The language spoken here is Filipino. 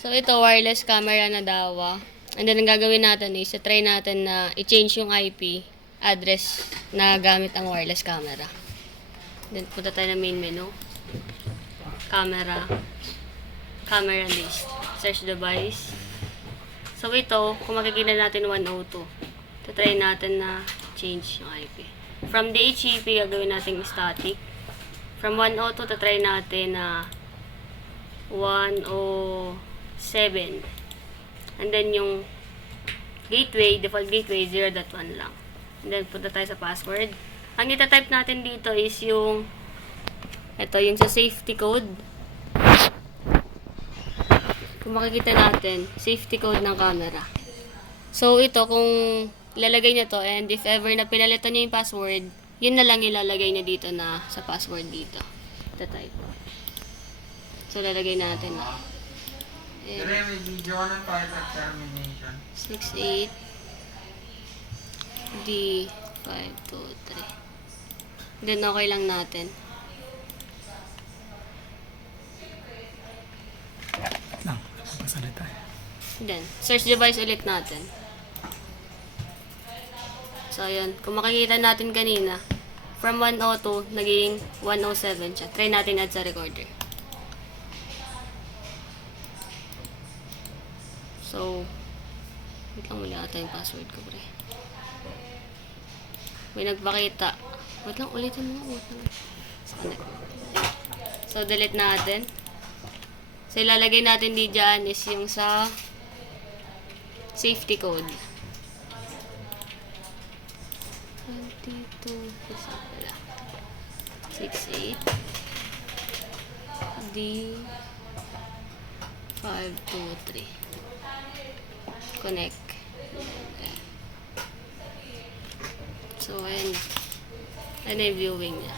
So, ito, wireless camera na dawa. And then, ang gagawin natin is, try natin na i-change yung IP address na gamit ang wireless camera. Then, punta tayo na main menu. Camera. Camera list. Search device. So, ito, kung makikita natin 102. Try natin na change yung IP. From DHCP, gagawin natin static. From 102, try natin na 107. And then yung gateway, default gateway, 0.1 lang. And then punta tayo sa password. Ang ita-type natin dito is yung ito, yung sa safety code. Kung makikita natin, safety code ng camera. So ito, kung ilalagay niya to, and if ever na pinalitan niya yung password, yun na lang ilalagay niya dito na sa password dito. Ita-type. So lalagay natin na. May video ng file at termination. 68 D523. Then okay lang natin. Then search device ulit natin. So ayan, kung makikita natin kanina, from 102 naging 107 siya. Try natin add sa recorder. So, wait lang, muli ata yung password ko, pre. May nagpakita. Wait lang, ulitin mo. So, delete natin. So, ilalagay natin di dyan is yung sa safety code. 22, 68 D 523. Connect. So, ayan. Ayan yung viewing niya.